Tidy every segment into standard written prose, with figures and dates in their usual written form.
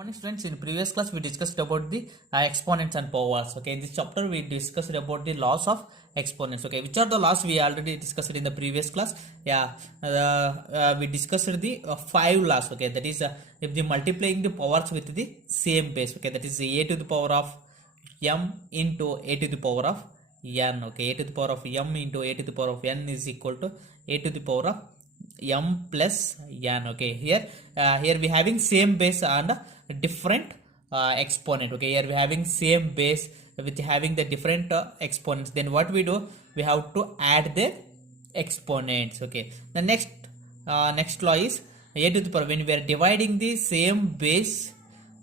Morning students, in previous class we discussed about the exponents and powers. Okay, in this chapter we discussed about the laws of exponents. Okay, which are the laws we already discussed in the previous class. Yeah, we discussed the 5 laws. Okay, that is if the multiplying the powers with the same base. Okay, that is a to the power of m into a to the power of n. Okay, a to the power of m into a to the power of n is equal to a to the power of m plus n. Okay, here we having same base and different exponent. Okay, here we having same base with having the different exponents. Then what we do, we have to add the exponents. Okay, the next law is a to the power, when we are dividing the same base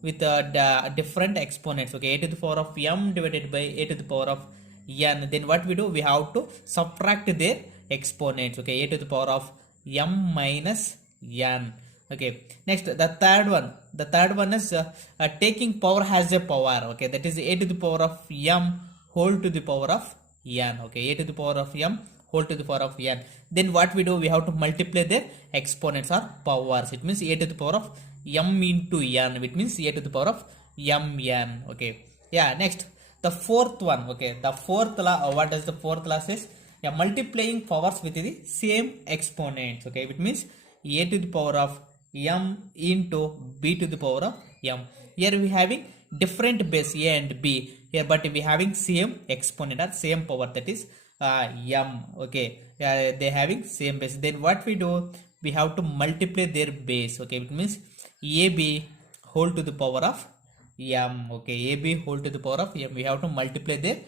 with the different exponents. Okay, a to the power of m divided by a to the power of n, then what we do, we have to subtract their exponents. Okay, a to the power of m minus n. Okay, next the third one is taking power has a power. Okay, that is a to the power of m whole to the power of n. Okay, a to the power of m whole to the power of n, then what we do, we have to multiply their exponents or powers. It means a to the power of m into n, which means a to the power of mn. Okay, yeah, next the fourth one. Okay, the fourth law, what does the fourth law says? Yeah, multiplying powers with the same exponents. Okay, which means a to the power of m into b to the power of m. Here we having different base a and b here, but we having same exponent or same power, that is m. Okay, they having same base, then what we do, we have to multiply their base. Okay, it means ab whole to the power of m. Okay, ab whole to the power of m, we have to multiply their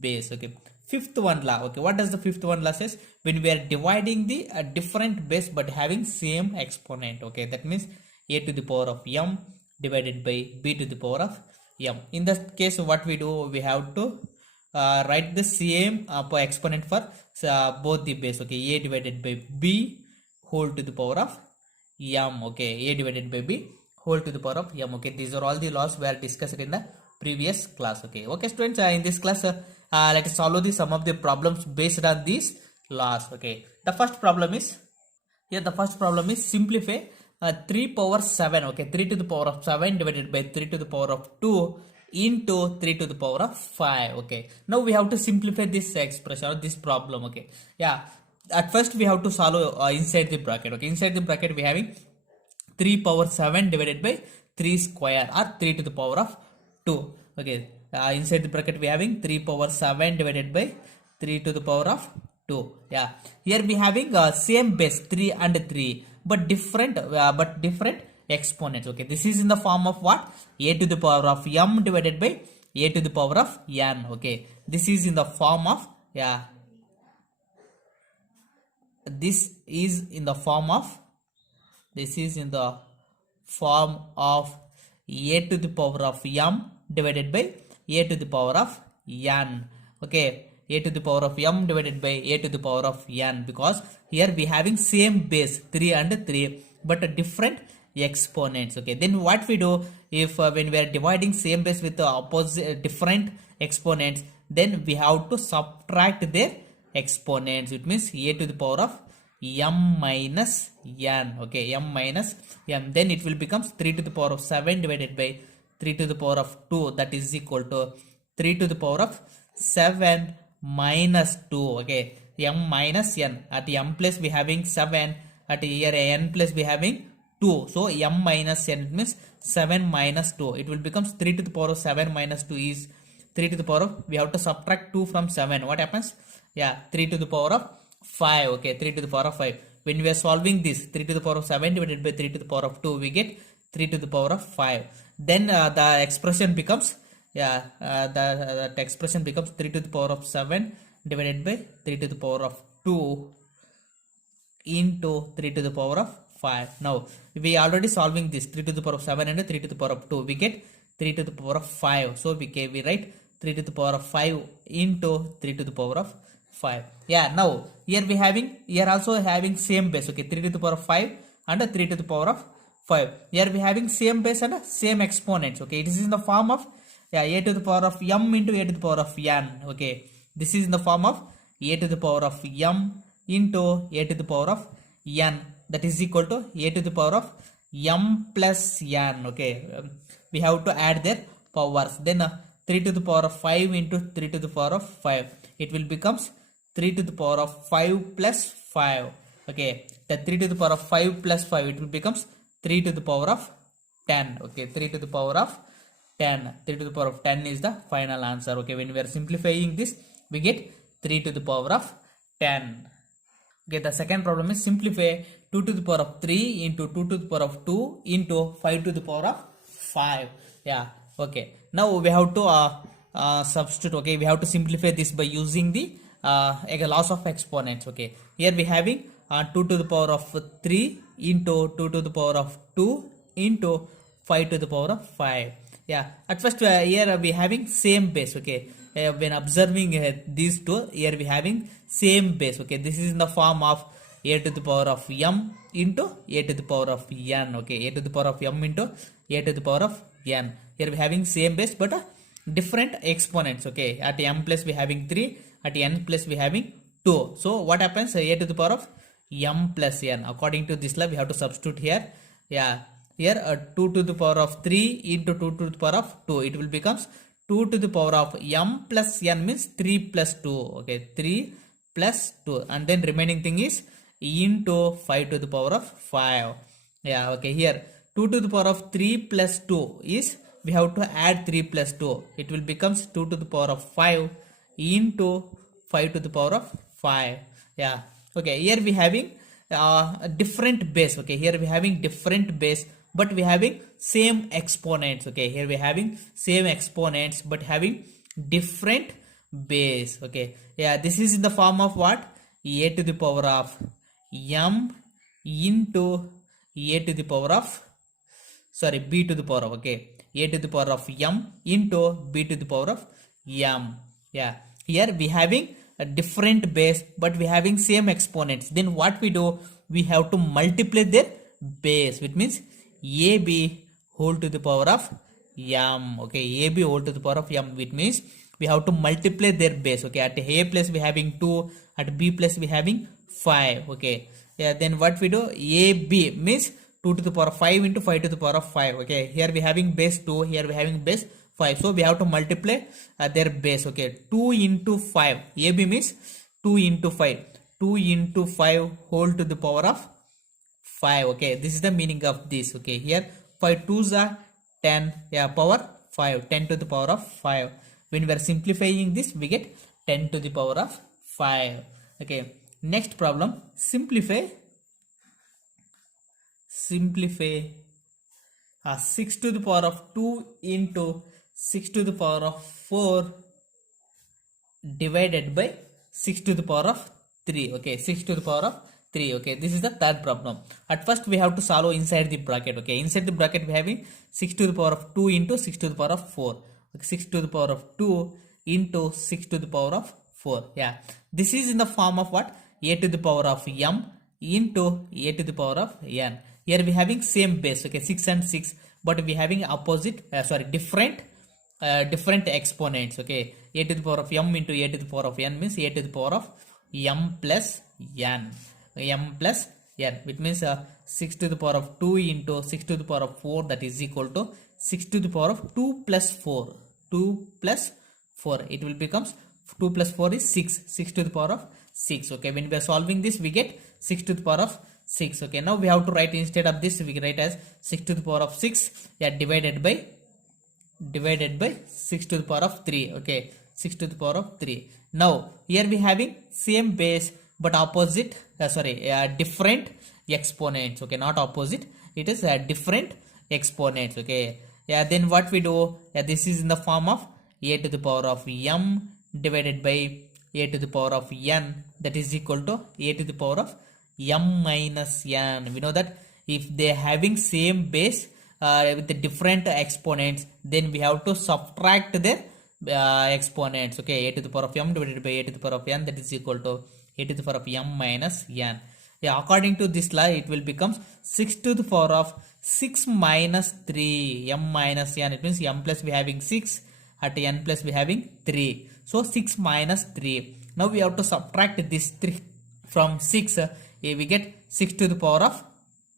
base. Okay, fifth one law. Okay, what does the fifth one law says? When we are dividing the different base but having same exponent. Okay, that means a to the power of m divided by b to the power of m. In this case, what we do, we have to write the same exponent for both the base. Okay, a divided by b whole to the power of m. Okay, a divided by b whole to the power of m. Okay, these are all the laws we are discussed in the previous class. Okay students, in this class let us solve some of the problems based on these laws. Okay, the first problem is simplify 3 power 7. Okay, 3 to the power of 7 divided by 3 to the power of 2 into 3 to the power of 5. Okay, now we have to simplify this expression or this problem. Okay, yeah, at first we have to solve inside the bracket. Okay, inside the bracket we having 3 power 7 divided by 3 square or 3 to the power of 2. Okay, inside the bracket we having 3 power 7 divided by 3 to the power of 2. Yeah, here we having same base 3 and 3 but different exponents. Okay, this is in the form of what? A to the power of m divided by a to the power of n. Okay, this is in the form of, yeah, this is in the form of a to the power of m divided by a to the power of n. Okay, a to the power of m divided by a to the power of n, because here we having same base 3 and 3 but different exponents. Okay, then what we do, if when we are dividing same base with the opposite different exponents, then we have to subtract their exponents. It means a to the power of m minus n. Okay, m minus n, then it will becomes 3 to the power of 7 divided by 3 to the power of 2, that is equal to 3 to the power of 7 minus 2. Okay, m minus n, at m place we having 7, at here n place we having 2, so m minus n, it means 7 minus 2, it will becomes 3 to the power of 7 minus 2 is 3 to the power of, we have to subtract 2 from 7, what happens? Yeah, 3 to the power of 5. Okay, 3 to the power of 5. When we are solving this, 3 to the power of 7 divided by 3 to the power of 2, we get 3 to the power of 5. Then the expression becomes, the expression becomes 3 to the power of 7 divided by 3 to the power of 2 into 3 to the power of 5. Now we already solving this 3 to the power of 7 and 3 to the power of 2, we get 3 to the power of 5. So we write 3 to the power of 5 into 3 to the power of 5. Yeah, now here also having same base. Okay, 3 to the power of 5 and 3 to the power of 5. Here we having same base and same exponents. Okay, it is in the form of, yeah, a to the power of m into a to the power of n. Okay, this is in the form of a to the power of m into a to the power of n, that is equal to a to the power of m plus n. Okay, we have to add their powers. Then 3 to the power of 5 into 3 to the power of 5, it will becomes 3 to the power of 5 plus 5. Okay, the 3 to the power of 5 plus 5, it will becomes 3 to the power of 10. Okay, 3 to the power of 10. 3 to the power of 10 is the final answer. Okay, when we are simplifying this, we get 3 to the power of 10. Okay, the second problem is simplify 2 to the power of 3 into 2 to the power of 2 into 5 to the power of 5. Yeah, okay. Now we have to substitute. Okay, we have to simplify this by using the loss of exponents. Okay, here we having 2 to the power of 3 into 2 to the power of 2 into 5 to the power of 5. Yeah, at first here we having same base. Okay, when observing these two, here we having same base. Okay, this is in the form of a to the power of m into a to the power of n. Okay, a to the power of m into a to the power of n. Here we having same base but different exponents. Okay, at m plus we having 3, at n plus we having 2. So what happens? A to the power of m plus n. According to this law, we have to substitute here. Yeah, here 2 to the power of 3 into 2 to the power of 2, it will becomes 2 to the power of m plus n, means 3 plus 2. Okay, 3 plus 2, and then remaining thing is into 5 to the power of 5. Yeah, okay, here 2 to the power of 3 plus 2 is, we have to add 3 plus 2, it will becomes 2 to the power of 5 into 5 to the power of 5. Yeah, okay, here we having a different base. Okay, here we having different base but we having same exponents. Okay, here we having same exponents but having different base. Okay, yeah, this is in the form of what? A to the power of m into a to the power of, sorry, b to the power of, okay, a to the power of m into b to the power of m. Yeah, here we having a different base but we having same exponents. Then what we do? We have to multiply their base, which means ab whole to the power of m. Okay, ab whole to the power of m, which means we have to multiply their base. Okay, at a plus we having 2, at b plus we having 5. Okay, yeah, then what we do? ab means 2 to the power of 5 into 5 to the power of 5. Okay, here we having base 2, here we having base 5, so we have to multiply their base. Okay, 2 into 5, ab means 2 into 5, 2 into 5 whole to the power of 5. Okay, this is the meaning of this. Okay, here 5 2s are 10. Yeah, power 5, 10 to the power of 5. When we are simplifying this, we get 10 to the power of 5. Okay, next problem, simplify 6 to the power of 2 into 6 to the power of 4 divided by 6 to the power of 3. Okay, 6 to the power of 3. Okay, this is the third problem. At first we have to solve inside the bracket. Okay, inside the bracket we having 6 to the power of 2 into 6 to the power of 4. Okay, 6 to the power of 2 into 6 to the power of 4. Yeah, this is in the form of what? A to the power of m into a to the power of n. Here we having same base. Okay, 6 and 6, but we having opposite, different exponents. Okay, a to the power of m into a to the power of n means a to the power of m plus n. M plus n, which means 6 to the power of 2 into 6 to the power of 4, that is equal to 6 to the power of 2 plus 4. 2 plus 4, it will becomes 2 plus 4 is 6. 6 to the power of 6. Okay, when we are solving this, we get 6 to the power of 6. Okay, now we have to write, instead of this, we write as 6 to the power of 6. Yeah, divided by 6 to the power of 3. Okay, 6 to the power of 3. Now here we having same base but opposite, different exponents. Okay, not opposite, it is different exponents. Okay, yeah, then what we do? Yeah, this is in the form of a to the power of m divided by a to the power of n, that is equal to a to the power of m minus n. We know that if they having same base with the different exponents, then we have to subtract their exponents. Okay, a to the power of m divided by a to the power of n, that is equal to a to the power of m minus n. Yeah, according to this law, it will become 6 to the power of 6 minus 3 m minus n. It means m plus we having 6, at n plus we having 3, so 6 minus 3. Now we have to subtract this 3 from 6. We get 6 to the power of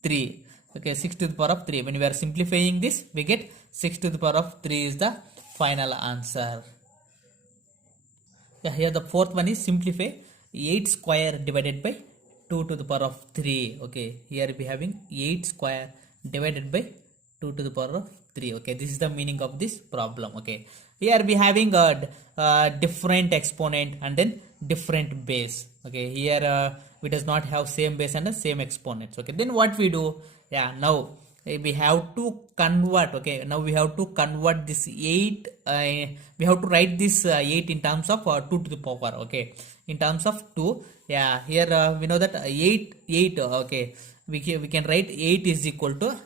3. Okay, 6 to the power of 3. When we are simplifying this, we get 6 to the power of 3 is the final answer. Yeah, here the fourth one is simplify 8 square divided by 2 to the power of 3. Okay, here we having 8 square divided by 2 to the power of 3. Okay, this is the meaning of this problem. Okay, here we having a different exponent and then different base. Okay, here we does not have same base and the same exponents. Okay, then what we do? Yeah, now we have to convert. Okay, now we have to convert this 8, we have to write this 8 in terms of 2 to the power. Okay, in terms of 2. Yeah, here we know that 8 okay, we can write 8 is equal to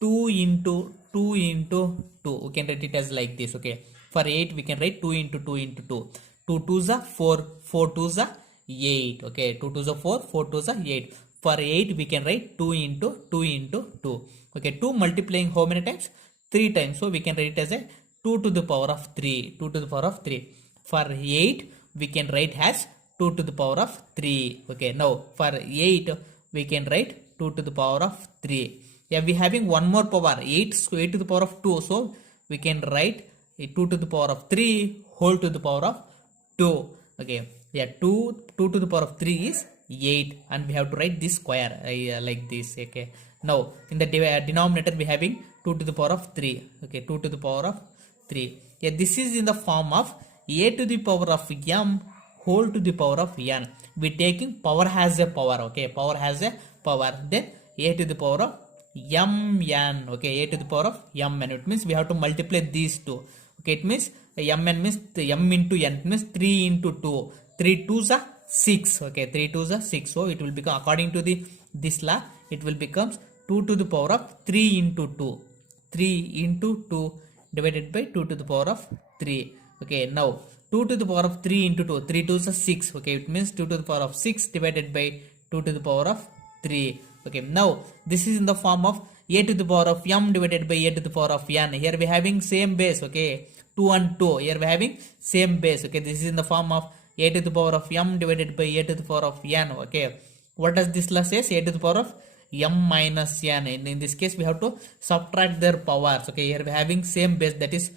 2 into 2 into 2. We can write it as like this. Okay, for 8 we can write 2 into 2 into 2. 2 2s are 4, 4 2s are 8. Okay, 2 2s are 4, 4 2s are 8. For 8 we can write 2 into 2 into 2. Okay, 2 multiplying how many times? 3 times. So we can write it as a 2 to the power of 3. 2 to the power of 3. For 8 we can write as 2 to the power of 3. Okay, now for 8 we can write 2 to the power of 3. Yeah, we having one more power, 8 to the power of 2. So we can write 2 to the power of 3 whole to the power of 2. Okay, yeah, 2 to the power of 3 is 8, and we have to write this square like this. Okay, now in the denominator we having 2 to the power of 3. Okay, 2 to the power of 3. Yeah, this is in the form of a to the power of m whole to the power of n. We taking power has a power. Okay, power has a power, then a to the power of mn. Okay, a to the power of mn. It means we have to multiply these two. Okay, it means mn means m into n. It means 3 into 2. 3 2s are 6. Okay, 3 2s are 6. So it will become, according to this law, it will become 2 to the power of 3 into 2. 3 into 2 divided by 2 to the power of 3. Okay, now 2 to the power of 3 into 2. 3 2s are 6. Okay, it means 2 to the power of 6 divided by 2 to the power of 3. Okay, now this is in the form of a to the power of m divided by a to the power of n. Here we having same base. Okay, 2 and 2. Here we having same base. Okay, this is in the form of a to the power of m divided by a to the power of n. Okay, what does this law says? A to the power of m minus n. In this case we have to subtract their powers. Okay, here we having same base, that is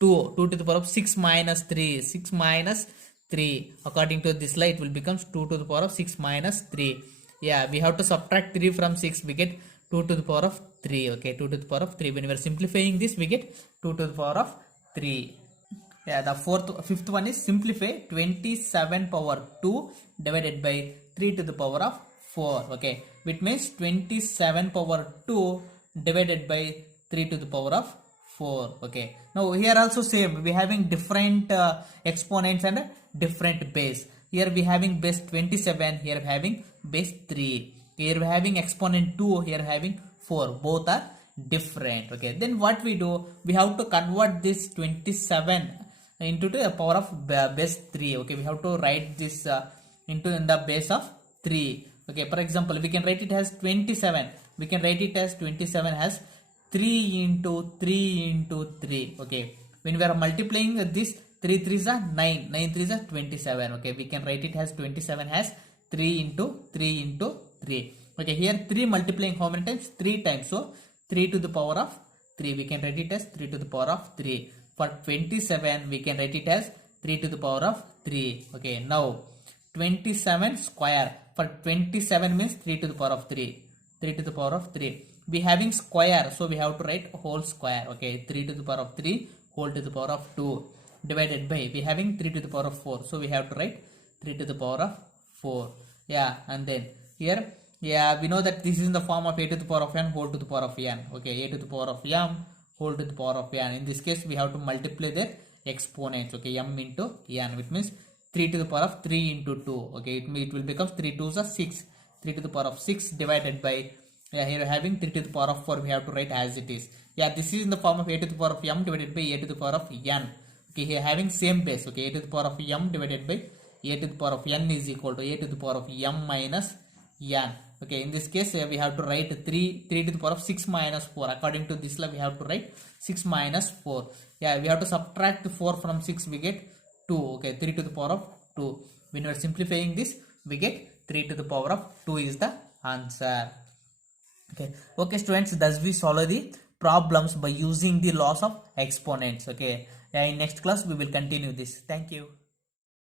2 to the power of 6 minus 3. 6 minus 3. According to this law, it will become 2 to the power of 6 minus 3. Yeah, we have to subtract 3 from 6. We get 2 to the power of 3. Okay, 2 to the power of 3. When we are simplifying this, we get 2 to the power of 3. Yeah, the fifth one is simplify 27 power 2 divided by 3 to the power of 4. Okay, which means 27 power 2 divided by 3 to the power of 4. Okay, now here also same, we having different exponents and different base. Here we having base 27, here we having base 3. Here we having exponent 2, here having 4. Both are different. Okay, then what we do, we have to convert this 27 into the power of base 3. Okay, we have to write this into in the base of 3. Okay, for example, we can write it as 27. We can write it as 27 as 3 into 3 into 3. Okay, when we are multiplying this, 3 3s are 9, 9 3s are 27. Okay, we can write it as 27 as 3 into 3 into 3. Okay, here 3 multiplying how many times? 3 times. So 3 to the power of 3. We can write it as 3 to the power of 3. For 27, we can write it as 3 to the power of 3. Okay, now 27 square. For 27 means 3 to the power of 3. 3 to the power of 3. We having square, so we have to write whole square. Okay, 3 to the power of 3 whole to the power of 2 divided by, we having 3 to the power of 4. So we have to write 3 to the power of 4. Yeah, and then here, yeah, we know that this is in the form of a to the power of n whole to the power of n. Okay, a to the power of m whole to the power of n. In this case, we have to multiply their exponents. Okay, m into n, which means 3 to the power of 3 into 2. Okay, it will become 3 2s are 6. 3 to the power of 6 divided by, yeah, here having 3 to the power of 4. We have to write as it is. Yeah, this is in the form of a to the power of m divided by a to the power of n. Okay, here having same base. Okay, a to the power of m divided by a to the power of n is equal to a to the power of m minus n. Okay, in this case, we have to write 3 to the power of 6 minus 4. According to this law, we have to write 6 minus 4. Yeah, we have to subtract 4 from 6. We get 2. Okay, 3 to the power of 2. When we are simplifying this, we get 3 to the power of 2 is the answer. Okay students, thus we solve the problems by using the laws of exponents. Okay, in next class we will continue this. Thank you.